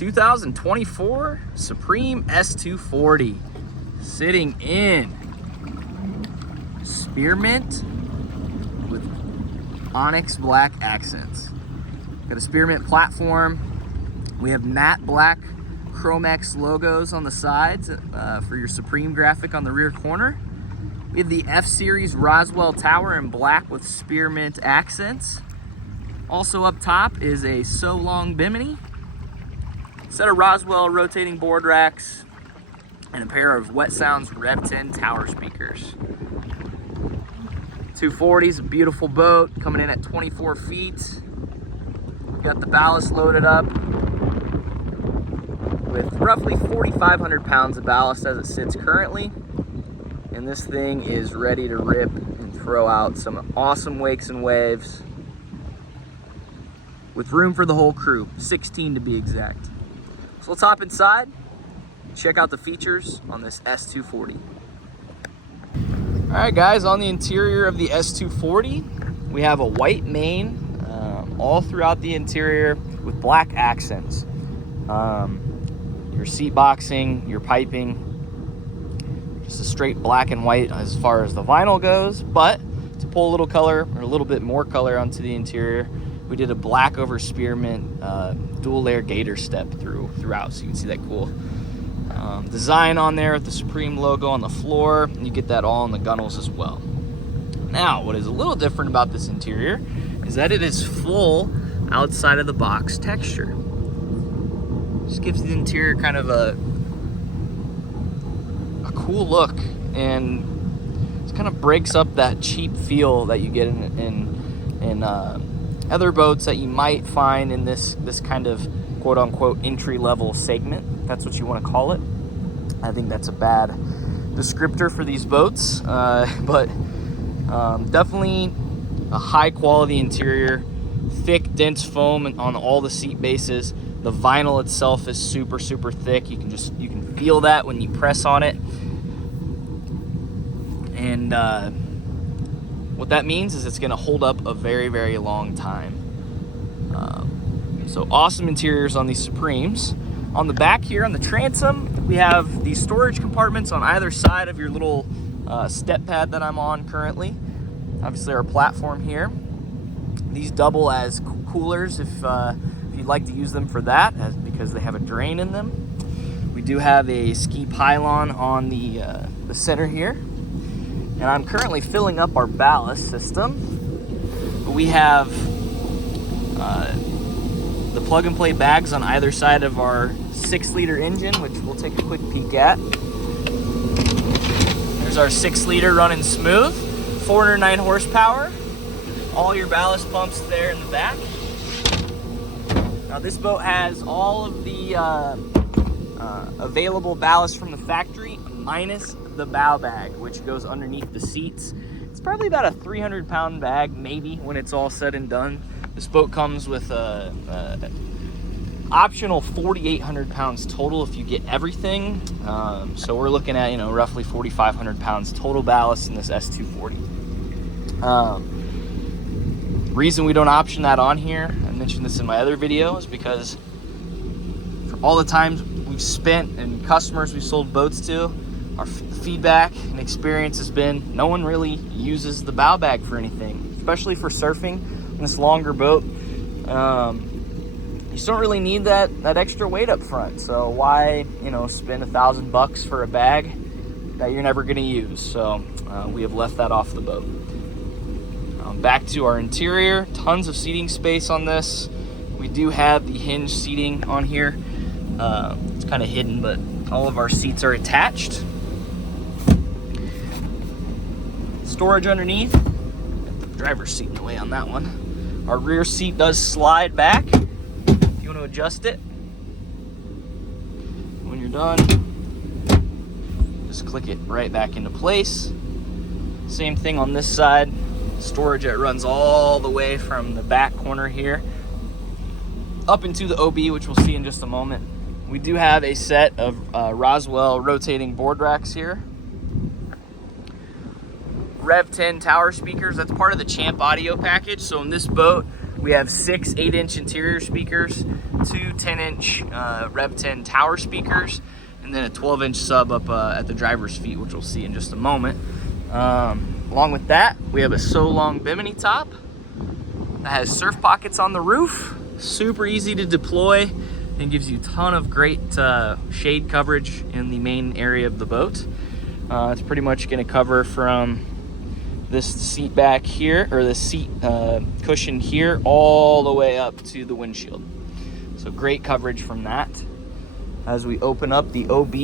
2024 Supreme S240 sitting in Spearmint with Onyx black accents. Got a Spearmint platform. We have matte black Chromex logos on the sides for your Supreme graphic on the rear corner. We have the F-Series Roswell Tower in black with Spearmint accents. Also up top is a So Long Bimini, set of Roswell rotating board racks, and a pair of Wet Sounds Rev 10 tower speakers. 240 is a beautiful boat coming in at 24 feet. We've got the ballast loaded up with roughly 4,500 pounds of ballast as it sits currently. And this thing is ready to rip and throw out some awesome wakes and waves with room for the whole crew, 16 to be exact. So let's hop inside, check out the features on this S240. All right guys, on the interior of the S240, we have a white mane all throughout the interior with black accents. Your seat boxing, your piping, just a straight black and white as far as the vinyl goes, but to pull a little color or a little bit more color onto the interior, we did a black over Spearmint dual layer gator step throughout, so you can see that cool design on there with the Supreme logo on the floor, and you get that all on the gunnels as well. Now, what is a little different about this interior is that it is full outside of the box texture. Just gives the interior kind of a cool look, and it kind of breaks up that cheap feel that you get in other boats that you might find in this kind of quote-unquote entry-level segment. That's what you want to call it. I think that's a bad descriptor for these boats, but definitely a high-quality interior, thick, dense foam on all the seat bases. The vinyl itself is super thick. You can feel that when you press on it. And what that means is it's going to hold up a very long time. So awesome interiors on these Supremes. On the back here on the transom, we have these storage compartments on either side of your little step pad that I'm on currently. Obviously our platform here. These double as coolers if you'd like to use them for that, because they have a drain in them. We do have a ski pylon on the center here. And I'm currently filling up our ballast system. But we have the plug and play bags on either side of our 6-liter engine, which we'll take a quick peek at. There's our 6-liter running smooth, 409 horsepower. All your ballast pumps there in the back. Now this boat has all of the available ballast from the factory minus the bow bag, which goes underneath the seats. It's probably about a 300-pound bag, maybe, when it's all said and done. This boat comes with a optional 4,800 pounds total if you get everything. So we're looking at, roughly 4,500 pounds total ballast in this S240. Reason we don't option that on here, I mentioned this in my other video, is because for all the times we've spent and customers we've sold boats to, our feedback and experience has been no one really uses the bow bag for anything, especially for surfing in this longer boat. You just don't really need that extra weight up front. So why, spend $1,000 for a bag that you're never going to use? So we have left that off the boat. Back to our interior, tons of seating space on this. We do have the hinge seating on here. It's kind of hidden, but all of our seats are attached. Storage underneath. Got the driver's seat in the way on that one. Our rear seat does slide back if you want to adjust it. When you're done, just click it right back into place. Same thing on this side. Storage that runs all the way from the back corner here up into the OB, which we'll see in just a moment. We do have a set of Roswell rotating board racks here. Rev 10 tower speakers, that's part of the Champ audio package. So in this boat, We have 6 8-inch interior speakers, 2 10-inch Rev 10 tower speakers, and then a 12-inch sub up at the driver's feet, which we'll see in just a moment. Along with that, we have a So Long Bimini top that has surf pockets on the roof. Super easy to deploy and gives you a ton of great shade coverage in the main area of the boat. It's pretty much going to cover from this seat back here, or the seat cushion here, all the way up to the windshield. So great coverage from that. As we open up the OB,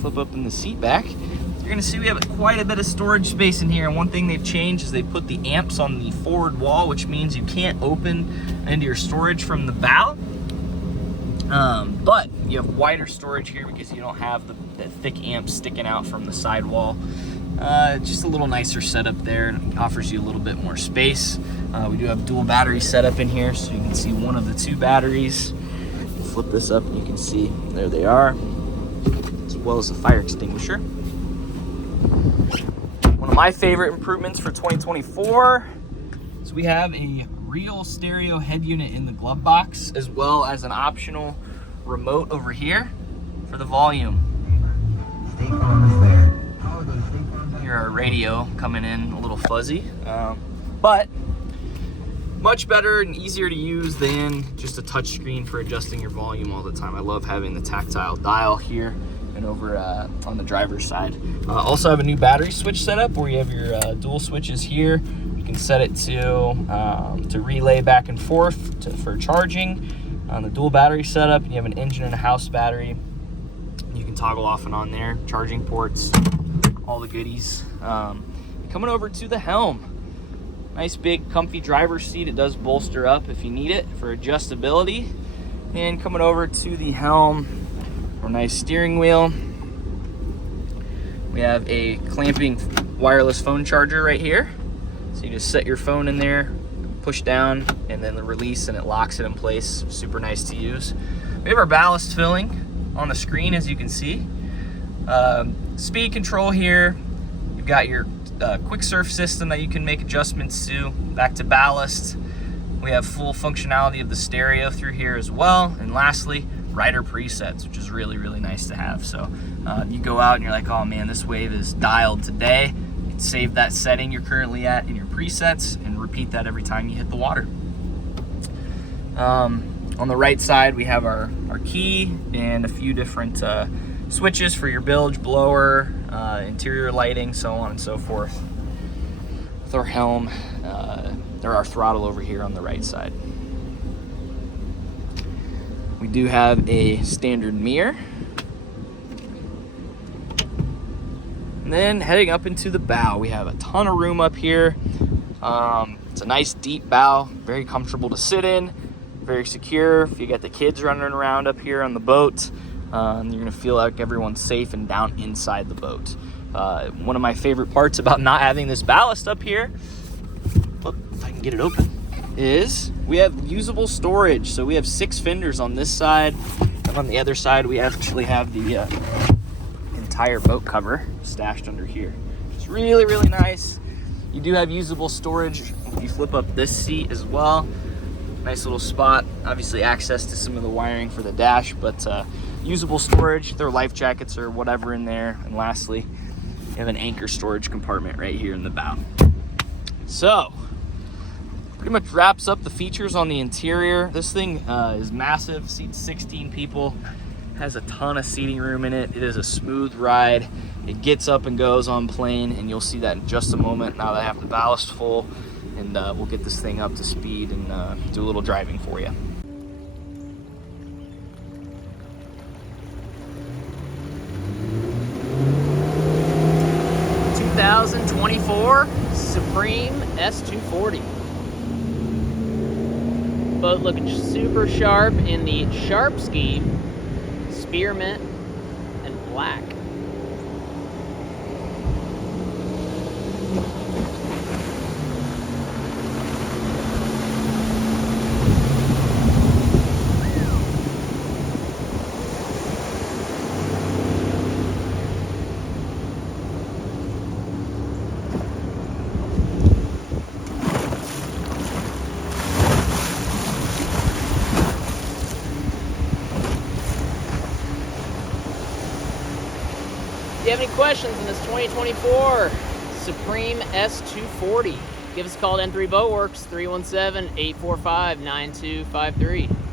flip open the seat back, you're gonna see we have quite a bit of storage space in here. And one thing they've changed is they put the amps on the forward wall, which means you can't open into your storage from the bow. But you have wider storage here because you don't have the thick amps sticking out from the sidewall. Just a little nicer setup there, and offers you a little bit more space. We do have dual battery setup in here, so you can see one of the 2 batteries. Flip this up and you can see there they are, as well as the fire extinguisher. One of my favorite improvements for 2024 is we have a real stereo head unit in the glove box, as well as an optional remote over here for the volume. Hear our radio coming in a little fuzzy, but much better and easier to use than just a touch screen for adjusting your volume all the time. I love having the tactile dial here and over on the driver's side. Also have a new battery switch setup where you have your dual switches here. You can set it to relay back and forth for charging. On the dual battery setup, you have an engine and a house battery. You can toggle off and on there, charging ports, all the goodies. Coming over to the helm. Nice big comfy driver's seat. It does bolster up if you need it for adjustability. And coming over to the helm, our nice steering wheel. We have a clamping wireless phone charger right here. So you just set your phone in there, push down, and then the release, and it locks it in place. Super nice to use. We have our ballast filling on the screen, as you can see. Speed control here. You've got your quick surf system that you can make adjustments to. Back to ballast. We have full functionality of the stereo through here as well. And lastly, rider presets, which is really, really nice to have. So you go out and you're like, oh man, this wave is dialed today. You can save that setting you're currently at in your presets and repeat that every time you hit the water. On the right side, we have our key and a few different switches for your bilge, blower, interior lighting, so on and so forth. With our helm, our throttle over here on the right side. We do have a standard mirror. And then heading up into the bow, we have a ton of room up here. It's a nice deep bow, very comfortable to sit in, very secure. If you got the kids running around up here on the boat, you're gonna feel like everyone's safe and down inside the boat. One of my favorite parts about not having this ballast up here, if I can get it open, is we have usable storage. So we have 6 fenders on this side, and on the other side we actually have the entire boat cover stashed under here. It's really, really nice. You do have usable storage if you flip up this seat as well. Nice little spot, obviously access to some of the wiring for the dash, but usable storage, throw life jackets or whatever in there. And lastly, you have an anchor storage compartment right here in the bow. So pretty much wraps up the features on the interior. This thing is massive, seats 16 people, has a ton of seating room in it. It is a smooth ride. It gets up and goes on plane, and you'll see that in just a moment now that I have the ballast full, and we'll get this thing up to speed and do a little driving for you. '24 Supreme S240. Boat looking super sharp in the sharp scheme, spearmint and black. you have any questions in this 2024 Supreme S240, give us a call at N3 Boatworks, 317-845-9253.